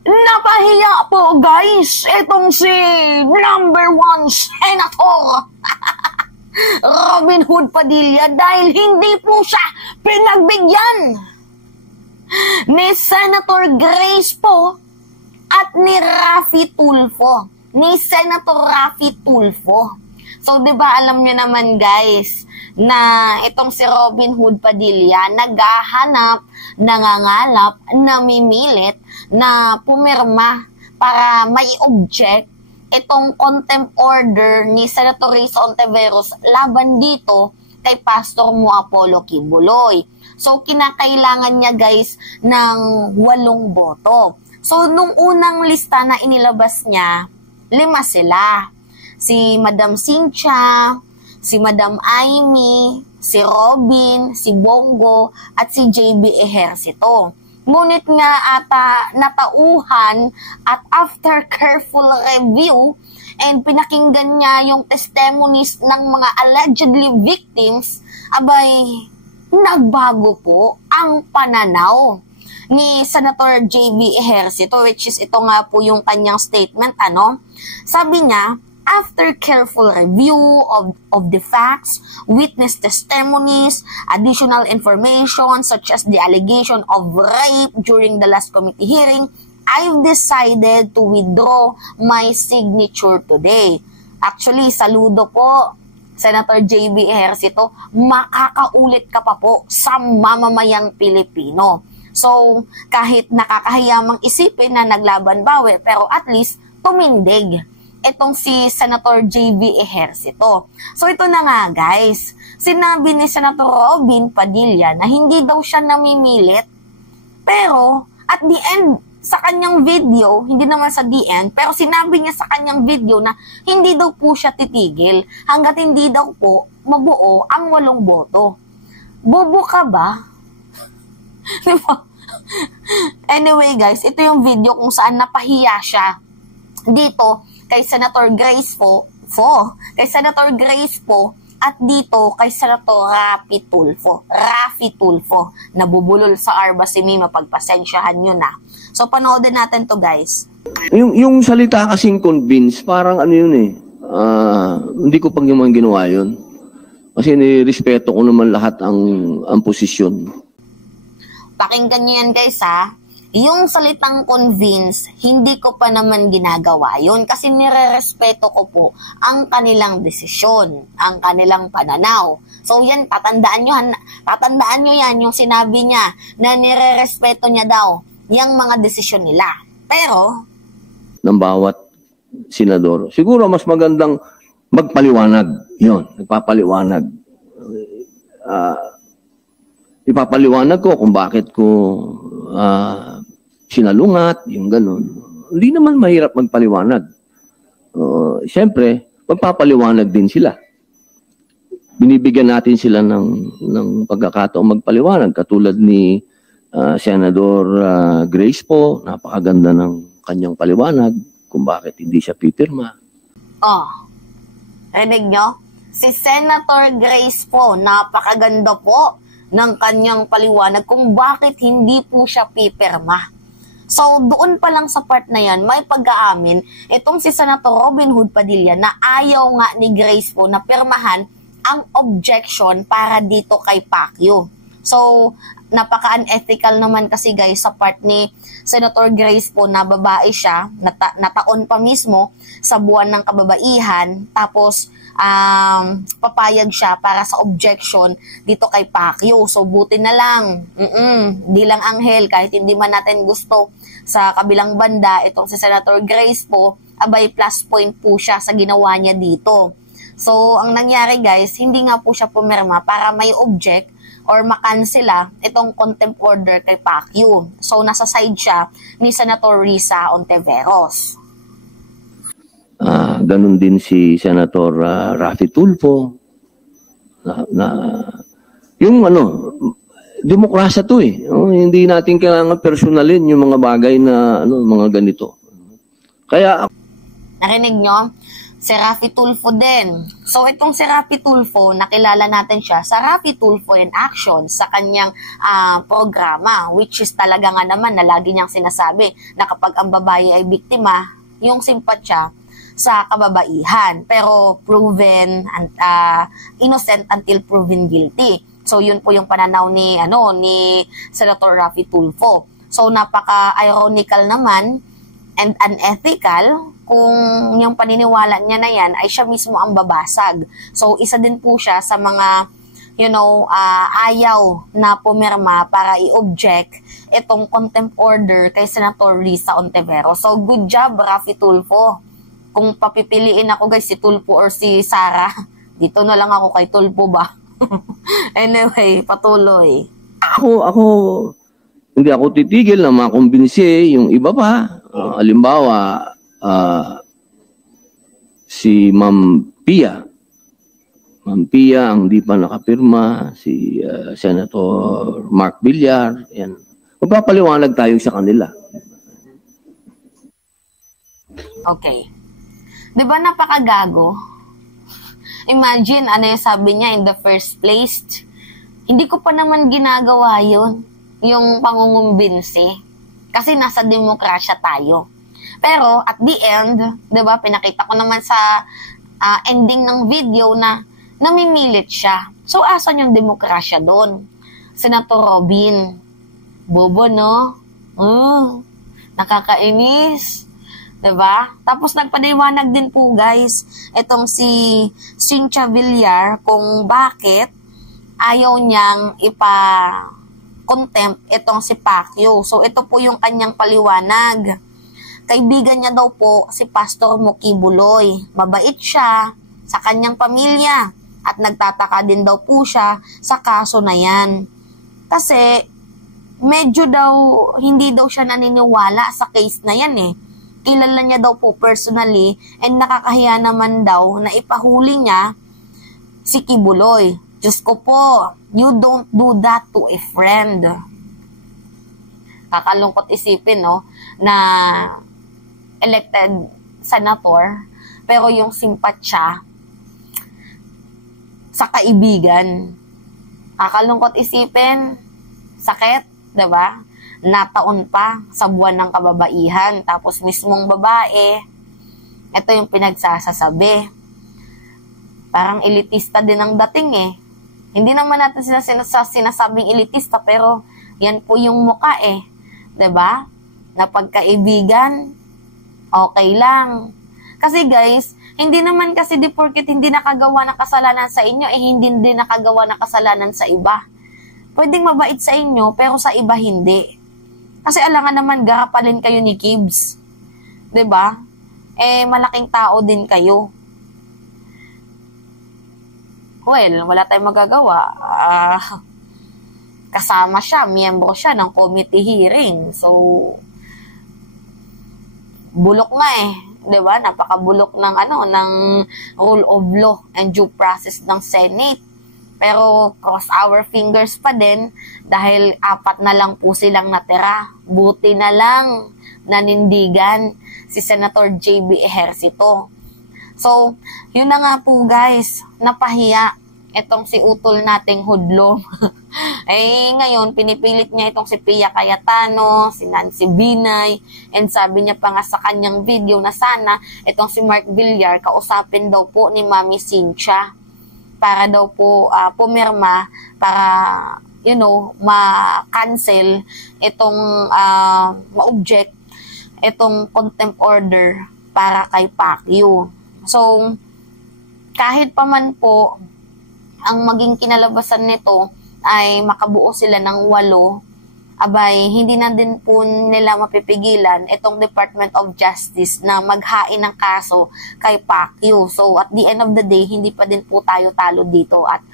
Napahiya po guys, itong si number 1 Senator Robin Hood Padilla dahil hindi po siya pinagbigyan ni Senator Grace po at ni Raffy Tulfo. Ni Senator Raffy Tulfo. So, di ba alam nyo naman guys, na itong si Robin Hood Padilla naghahanap, nangangalap, namimilit na pumirma para may object itong contempt order ni Senator Risa Ontiveros laban dito kay Pastor Mo Apollo Kibuloy. So, kinakailangan niya guys ng 8 boto. So, nung unang lista na inilabas niya, 5 sila. Si Madam Cynthia, si Madam Amy, si Robin, si Bongo, at si JB Ejercito. Ngunit nga ata natauhan at after careful review and pinakinggan niya yung testimonies ng mga allegedly victims, abay, nagbago po ang pananaw ni Senator JB Ejercito, which is ito nga po yung kanyang statement, Sabi niya, after careful review of the facts, witness testimonies, additional information such as the allegation of rape during the last committee hearing, I've decided to withdraw my signature today. Actually, saludo po, Senator JB Ejercito, makakaulit ka pa po sa mamamayang Pilipino. So, kahit nakakahiya mang isipin na naglaban bawi, pero at least tumindig itong si Senator JB Ejercito. So ito na nga guys, sinabi ni Senator Robin Padilla na hindi daw siya namimilit, pero at the end sa kanyang video, hindi naman sa the end, pero sinabi niya sa kanyang video na hindi daw po siya titigil hanggat hindi daw po mabuo ang 8 boto. Bobo ka ba? Diba? Anyway guys, ito yung video kung saan napahiya siya dito kay Senator Grace po, at dito kay Senator Raffy Tulfo. Nabubulol sa arba si Mima, pagpasensyahan nyo na. So, panoodin natin to guys. Yung salita kasing convince, parang ano yun eh. Hindi ko pang yung ginawa yun. Kasi nirespeto ko naman lahat ang posisyon. Pakinggan nyo yan guys ha. Yung salitang convince, hindi ko pa naman ginagawa yun kasi nirerespeto ko po ang kanilang desisyon, ang kanilang pananaw. So yan, tatandaan nyo yan, yung sinabi niya na nirerespeto niya daw yung mga desisyon nila. Pero, ng bawat senador, siguro mas magandang magpaliwanag. Yun, nagpapaliwanag. Ipapaliwanag ko kung bakit ko sinalungat, yung ganun. Hindi naman mahirap magpaliwanag. Siyempre, magpapaliwanag din sila. Binibigyan natin sila ng pagkakataong magpaliwanag. Katulad ni Senador Grace po, napakaganda ng kanyang paliwanag kung bakit hindi siya pipirma. Rinig nyo? Si Senator Grace po, napakaganda po ng kanyang paliwanag kung bakit hindi po siya pipirma. So, doon pa lang sa part na yan, may pag-aamin itong si Senator Robin Hood Padilla na ayaw nga ni Grace po na pirmahan ang objection para dito kay Pacquiao. So, napaka-unethical naman kasi guys sa part ni Senator Grace po na babae siya, nataon pa mismo sa buwan ng kababaihan, tapos papayag siya para sa objection dito kay Pacquiao. So, buti na lang, di lang anghel, kahit hindi man natin gusto sa kabilang banda, itong si Senator Grace po, abay plus point po siya sa ginawa niya dito. So, ang nangyari guys, hindi nga po siya pumirma para may object or makansela itong contempt order kay Pacquiao. So, nasa side siya ni Senator Risa Ontiveros. Ganun din si Senator Raffy Tulfo. Yung demokrasya to eh. Hindi natin kailangan personalin yung mga bagay na mga ganito. Kaya narinig nyo? Si Raffy Tulfo din. So, itong si Raffy Tulfo, nakilala natin siya sa Raffy Tulfo in Action sa kanyang programa, which is talaga nga naman na lagi niyang sinasabi na kapag ang babae ay biktima, yung simpatsya sa kababaihan. Pero proven, innocent until proven guilty. So, yun po yung pananaw ni Senator Raffy Tulfo. So, napaka-ironical naman and unethical kung yung paniniwala niya na yan ay siya mismo ang babasag. So, isa din po siya sa mga, ayaw na pumirma para i-object itong contempt order kay Senator Risa Ontiveros. So, good job, Raffy Tulfo. Kung papipiliin ako, guys, si Tulfo or si Sara, dito na lang ako kay Tulfo ba? Anyway, patuloy. Ako, hindi ako titigil na makumbinsi yung iba pa. Halimbawa, si Ma'am Pia. Ma'am Pia ang di pa nakapirma, si Senator Mark Villar. Yan. Magpapaliwanag tayo sa kanila. Okay. Di ba napakagago? Imagine, ano yung sabi niya in the first place? Hindi ko pa naman ginagawa yun, yung pangungumbinsi. Kasi nasa demokrasya tayo. Pero at the end, 'di ba, pinakita ko naman sa ending ng video na namimilit siya. So asan yung demokrasya doon? Senator Robin. Bobo, no? Nakakainis. 'Di ba? Tapos nagpaliwanag din po, guys, itong si Cynthia Villar kung bakit ayaw niyang contempt itong si Pacquiao. So, ito po yung kanyang paliwanag. Kaibigan niya daw po si Pastor Muki Buloy. Mabait siya sa kanyang pamilya at nagtataka din daw po siya sa kaso na yan. Kasi, medyo daw, hindi daw siya naniniwala sa case na yan eh. Kilala niya daw po personally and nakakahiya naman daw na ipahuli niya si Kibuloy. Diyos ko po, you don't do that to a friend. Kakalungkot isipin, no, na elected senator, pero yung simpatsya sa kaibigan. Kakalungkot isipin, sakit, diba? Nataon pa sa buwan ng kababaihan, tapos mismong babae, ito yung pinagsasasabi. Parang elitista din ang dating eh. Hindi naman natin sinasabing elitista, pero yan po yung muka eh. 'Di ba? Na pagkaibigan, okay lang. Kasi guys, hindi naman kasi di porket hindi nakagawa ng kasalanan sa inyo, hindi din nakagawa ng kasalanan sa iba. Pwedeng mabait sa inyo, pero sa iba hindi. Kasi alangan naman, garapalin kayo ni Kibs. 'Di ba? Malaking tao din kayo. Well, wala tayong magagawa. Kasama siya, miyembro siya ng committee hearing. So, bulok nga eh. 'Di ba? Napakabulok ng ng rule of law and due process ng Senate. Pero cross our fingers pa din dahil 4 na lang po silang natira. Buti na lang nanindigan si Senator JB Ejercito. So, yun na nga po guys, napahiya itong si utol nating hudlom. Ngayon, pinipilit niya itong si Pia Cayetano, si Nancy Binay, and sabi niya pa nga sa kanyang video na sana itong si Mark Villar kausapin daw po ni Mami Cynthia para daw po pumirma para, ma-cancel itong ma-object itong contempt order para kay Pacquiao. So, kahit pa man po, ang maging kinalabasan nito ay makabuo sila ng 8, abay, hindi na din po nila mapipigilan itong Department of Justice na maghain ng kaso kay Pacquiao. So, at the end of the day, hindi pa din po tayo talo dito at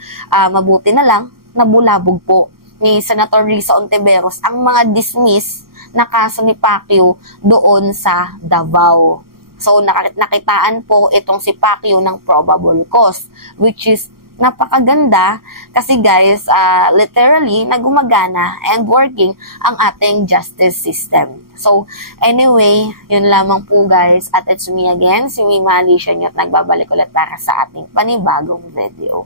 mabuti na lang, nabulabog po ni Senator Risa Ontiveros ang mga dismiss na kaso ni Pacquiao doon sa Davao. So, nakitaan po itong si Pacquiao ng probable cause, which is napakaganda kasi guys, literally, nagumagana and working ang ating justice system. So, anyway, yun lamang po guys. At it's me again, si Mima Alicia at nagbabalik ulit para sa ating panibagong video.